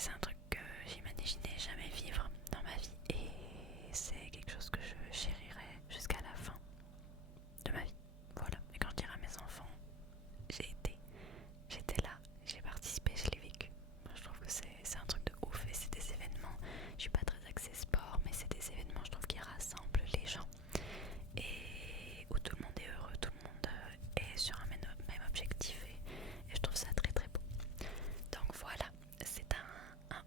c'est un truc que j'imaginais jamais vivre dans ma vie et c'est quelque chose que je chérirai jusqu'à la fin de ma vie. Voilà, et quand je dirai à mes enfants, j'étais là, j'ai participé, je l'ai vécu. Moi, je trouve que c'est un truc de ouf et c'est des événements, je suis pas très axée sport, mais c'est des événements, je trouve, qui rassemblent les gens et où tout le monde est heureux, tout le monde est sur un même objectif et je trouve ça très très beau. Donc voilà, c'est un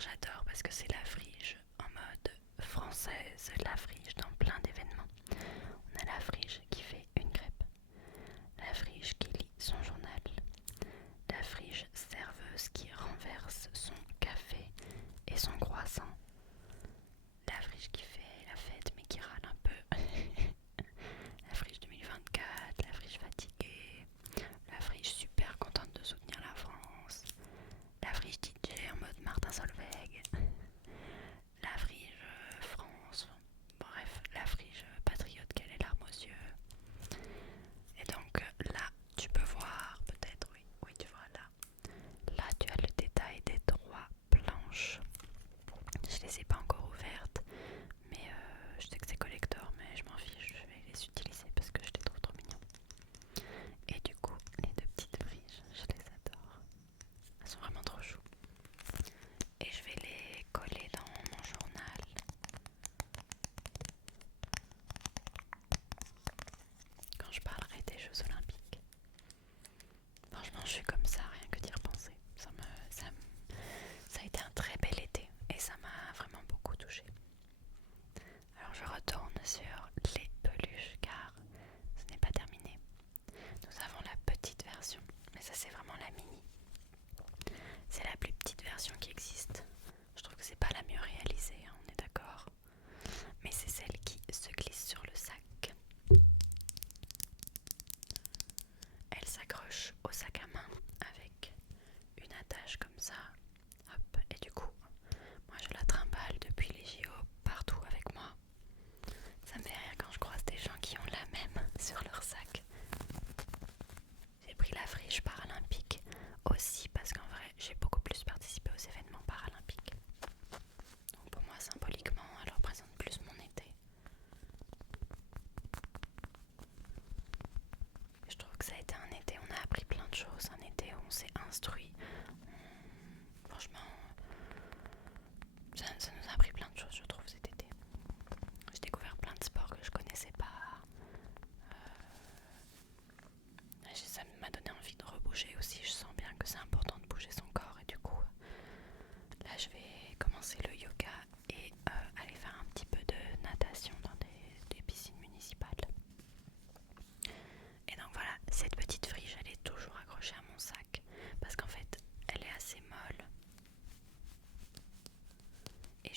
j'adore parce que c'est la frige en mode française, la frige dans plein d'événements. On a la frige qui fait une crêpe, la frige qui lit son journal, la frige serveuse qui renverse son café et son croissant, la frige qui fait la fête mais qui râle un peu, la frige 2024, la frige fatiguée, la frige super contente de soutenir la France, la frige DJ en mode Martin Solveig, la frige France, bref, la frige patriote qu'elle est larmes aux yeux. Et donc là, tu peux voir, peut-être, oui, tu vois là. Là, tu as le détail des 3 planches. Je les ai pas encore ouvertes, mais je sais que c'est collector, mais je m'en fiche, je vais les utiliser parce que je les trouve trop mignons. Et du coup, les 2 petites friges, je les adore. Elles sont vraiment trop chou. Et je vais les coller dans mon journal. Quand je parlerai des Jeux Olympiques. Franchement, je suis comme ça, rien que d'y repenser. Ça a été un très bel été et ça m'a vraiment beaucoup touchée. Alors je retourne sur les peluches car ce n'est pas terminé. Nous avons la petite version, mais ça c'est vraiment la mini. C'est la plus petite version qui existe. Je trouve que c'est pas la mieux réalisée, hein, on est d'accord. Mais c'est celle qui se glisse sur le sac. Elle s'accroche au sac à main avec une attache comme ça. Hop, et du coup, moi je la trimballe depuis les JO partout avec moi. Ça me fait rire quand je croise des gens qui ont la même sur leur sac. J'ai pris la friche paralympique aussi parce qu'en vrai j'ai beaucoup plus participé aux événements paralympiques. Donc pour moi symboliquement elle représente plus mon été. Je trouve que ça a été un été où on a appris plein de choses, un été où on s'est instruit. Franchement, ça nous a appris plein de choses je trouve cet été. J'ai découvert plein de sports que je connaissais pas. Ça m'a donné envie de rebouger aussi, je sens bien que c'est important de bouger son corps et du coup là je vais commencer le yoga et aller faire un petit peu de natation dans des piscines municipales. Et donc voilà, cette petite frige elle est toujours accrochée à mon sac parce qu'en fait elle est assez molle et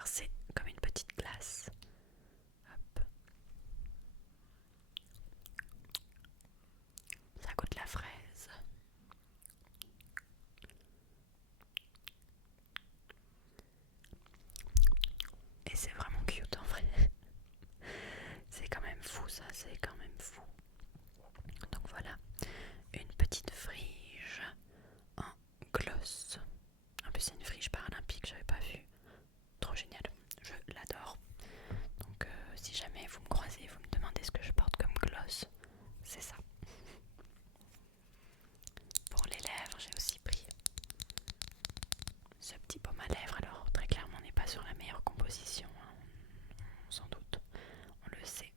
voir, c'est comme une petite glace. Hop. Ça goûte la fraise. Et c'est vraiment cute en vrai. C'est quand même fou ça, c'est quand même fou. Donc voilà, une petite frige en gloss. En plus c'est une frige paralympique, j'avais pas vu. Trop génial, je l'adore. Donc si jamais vous me croisez, vous me demandez ce que je porte comme gloss, c'est ça. Pour les lèvres, j'ai aussi pris ce petit baume à lèvres. Alors très clairement on n'est pas sur la meilleure composition, hein. Sans doute, on le sait.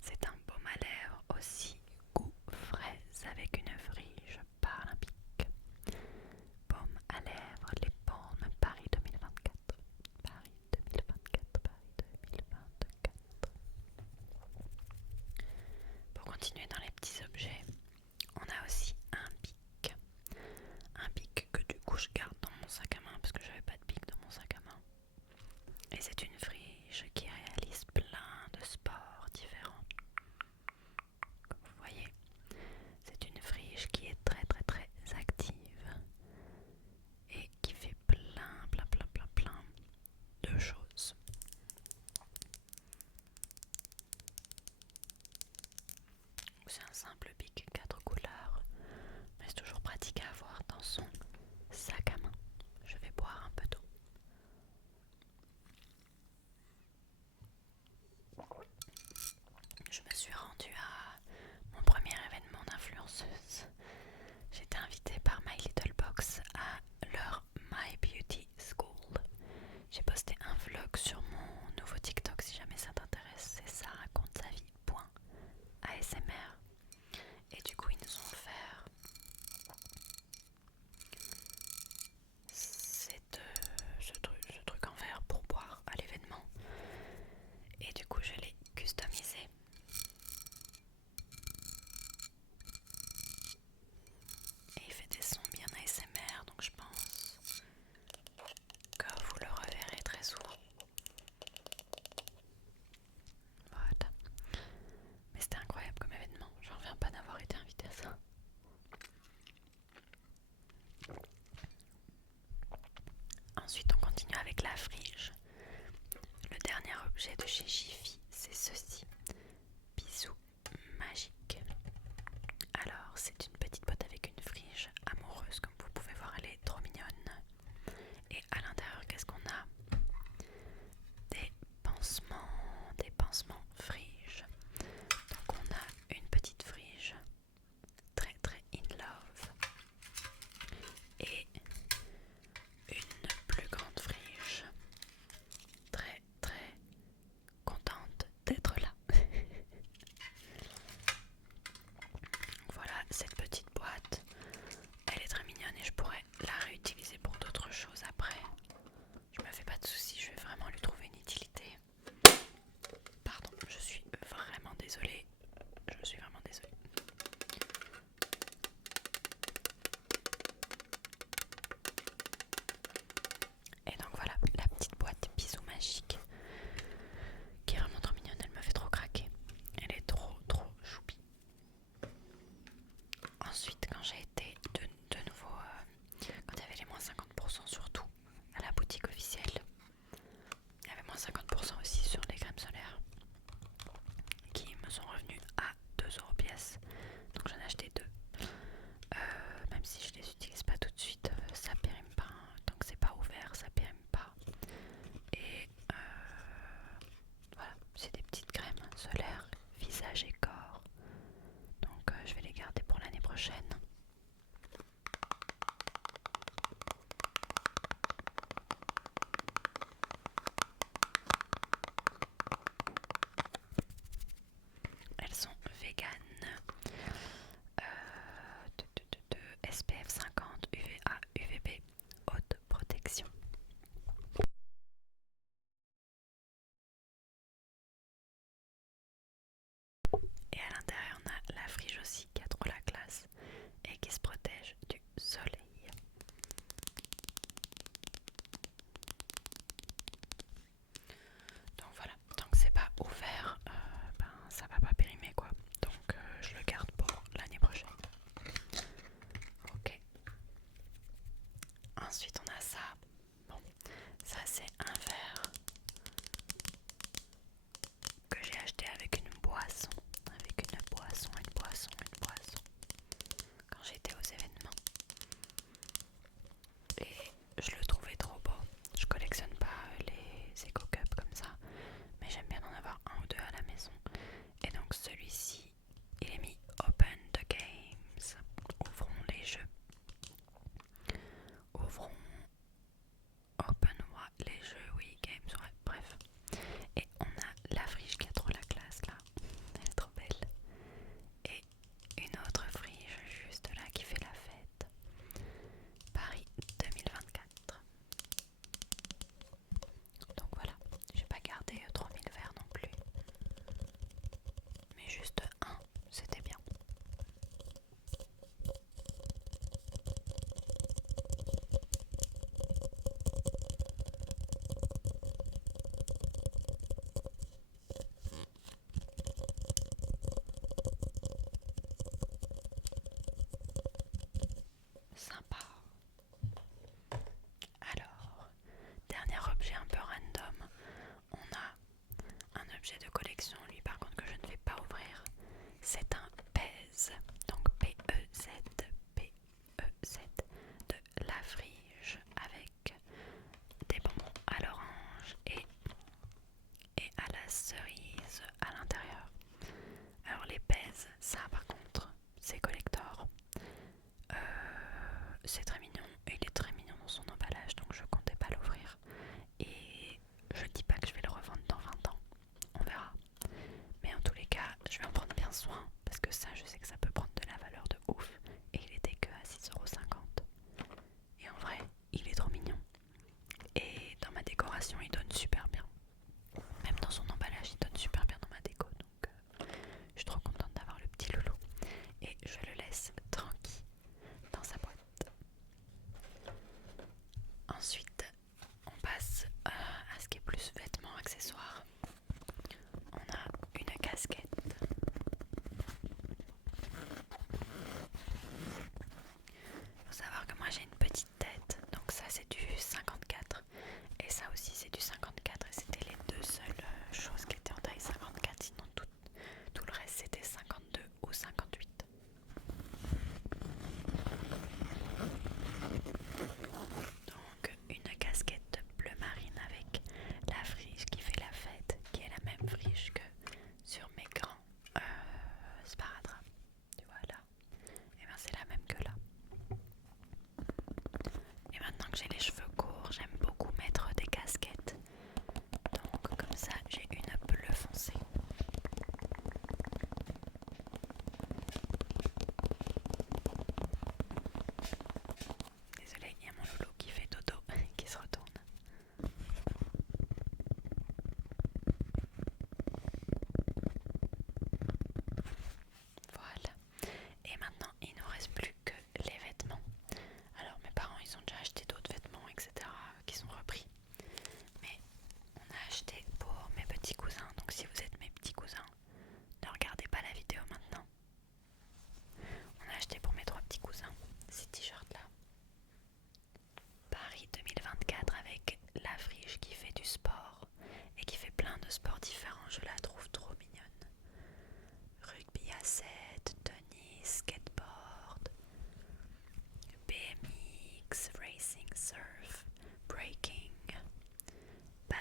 C'est un baume à lèvres aussi goût fraise avec une frige paralympique. Baume à lèvres, les Paumes Paris 2024. Paris 2024, Paris 2024. Pour continuer dans les petits objets, on a aussi un bic. Un bic que du coup je garde dans mon sac à main parce que j'avais pas de bic dans mon sac à main. Et c'est une frige qui réalise plein de sports différents. Comme vous voyez, c'est une frige qui est très active et qui fait plein de choses. C'est un simple bic 4 couleurs, mais c'est toujours pratique à avoir dans son sac à main. Je vais boire un peu d'eau. Je me suis rendue à mon premier événement d'influenceuse. J'étais invitée par My Little Box à leur My Beauty School. J'ai posté un vlog sur mon nouveau TikTok si jamais ça t'intéresse. C'est ça raconte sa vie.asmr. Et du coup ils nous ont offert ce truc en verre pour boire à l'événement. Et du coup je l'ai customisé. Et il fait des sons bien ASMR, donc je pense que vous le reverrez très souvent. Voilà. Mais c'était incroyable comme événement, j'en reviens pas d'avoir été invitée à ça. Ensuite on continue avec la frige. Le dernier objet de chez Jiffy, c'est ceci. Bisous magique. Alors c'est une petite boîte avec une frige amoureuse, comme vous pouvez voir, elle est trop mignonne. Et à l'intérieur, qu'est-ce qu'on a? Des pansements frige. Donc on a une petite frige très in love et une plus grande frige très contente d'être là.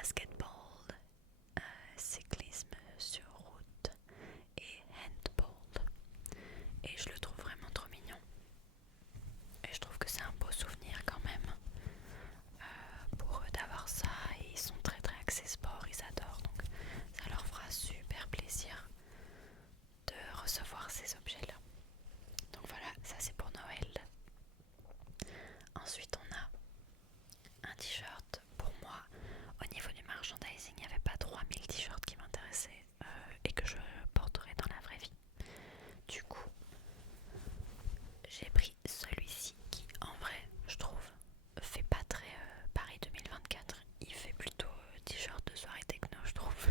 basketball, cyclisme sur route et handball. Et je le trouve vraiment trop mignon. Et je trouve que c'est un beau souvenir quand même pour eux d'avoir ça. Et ils sont très très axés sport, ils adorent. Donc ça leur fera super plaisir de recevoir ces objets-là. Donc voilà, ça c'est pour Noël. Ensuite on a un t-shirt. Pour moi, au niveau du merchandising, il n'y avait pas 3000 t-shirts qui m'intéressaient et que je porterais dans la vraie vie. Du coup, j'ai pris celui-ci qui, en vrai, je trouve, fait pas très Paris 2024. Il fait plutôt t-shirt de soirée techno, je trouve.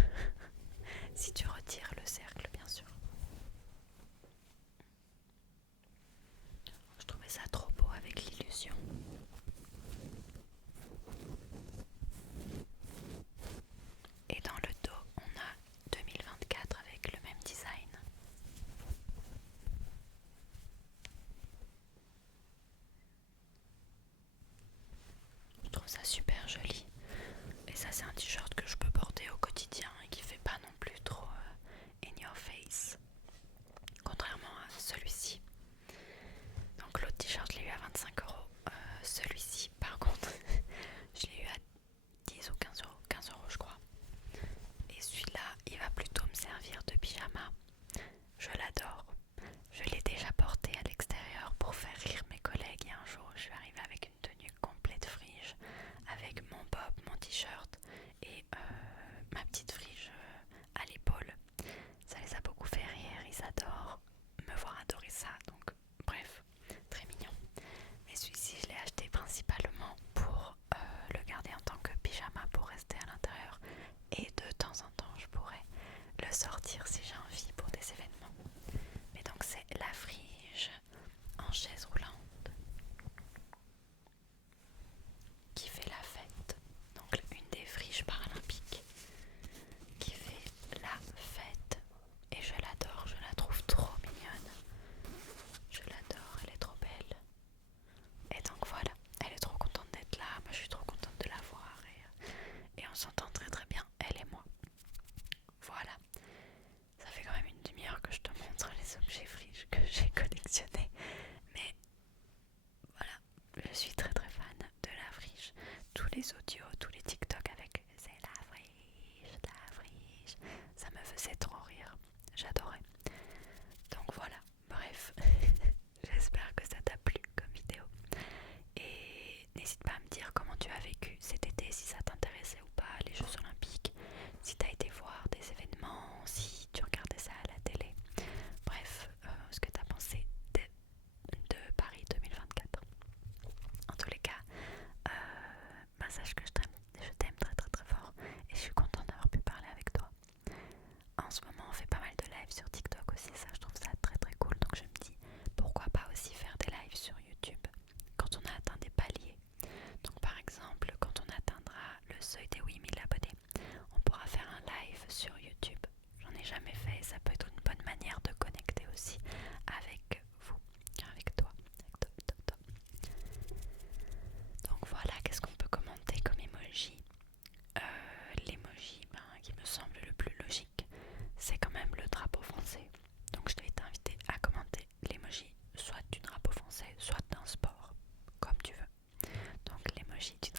Si tu retires le cercle, bien sûr. Je trouvais ça trop beau avec l'illusion. Et dans le dos, on a 2024 avec le même design. Je trouve ça super joli. Et ça, c'est un t-shirt que je peux porter au quotidien et qui fait pas non plus trop in your face. Contrairement à celui-ci. Donc l'autre t-shirt, je l'ai eu à 25€. Celui-ci, par contre, je l'ai eu à 10 ou 15€. 15€ je crois. Et celui-là, il va plutôt me servir de pyjama. Je l'adore. Je l'ai déjà porté à l'extérieur pour faire rire mes collègues. Et un jour, je suis arrivée avec une tenue complète frige, avec mon bob, mon t-shirt et ma petite frige à l'épaule. Ça les a beaucoup fait rire. Ils adorent me voir adorer ça. Donc, bref, très mignon. Mais celui-ci, je l'ai acheté principalement pour le garder en tant que pyjama pour rester à l'intérieur. Et de temps en temps, je pourrais le sortir si j'ai envie pour des événements. Mais donc, c'est la frige en chaise roulante qui fait la fête. Donc, une des friges paralympiques qui fait la fête. Et je l'adore, je la trouve trop mignonne. Je l'adore, elle est trop belle. Et donc voilà, elle est trop contente d'être là, moi je suis trop contente de la voir et on s'entend très très bien, elle et moi. Voilà, ça fait quand même une demi-heure que je te montre les objets friches que j'ai collectionnés. Mais voilà, je suis très très fan de la friche. Tous les audios, tous les TikTok avec c'est la friche, ça me faisait trop rire, j'adorais. Donc voilà, bref, j'espère que ça t'a plu comme vidéo. Et n'hésite pas à me dire comment tu as vécu cet été, si ça t'intéressait ou pas, les Jeux Olympiques, si t'as été voir des événements, si tu regardais ça à la télé. Bref, ce que t'as pensé de Paris 2024. En tous les cas, sache que je t'aime très très très fort et je suis contente d'avoir pu parler avec toi. En ce moment, on fait pas mal de lives sur TikTok aussi, ça je trouve ça très très cool. Donc je me dis, pourquoi pas aussi faire des lives sur YouTube quand on a atteint des paliers. Donc par exemple, quand on atteindra le seuil des 8000 abonnés, on pourra faire un live sur YouTube. J'en ai jamais fait, ça peut être une bonne manière de connecter aussi avec vous, avec toi, toi. Donc voilà, qu'est-ce qu'on peut commenter comme emoji? L'emoji qui me semble le plus logique, c'est quand même le drapeau français. Donc je vais t'inviter à commenter l'emoji soit du drapeau français, soit d'un sport, comme tu veux. Donc l'emoji du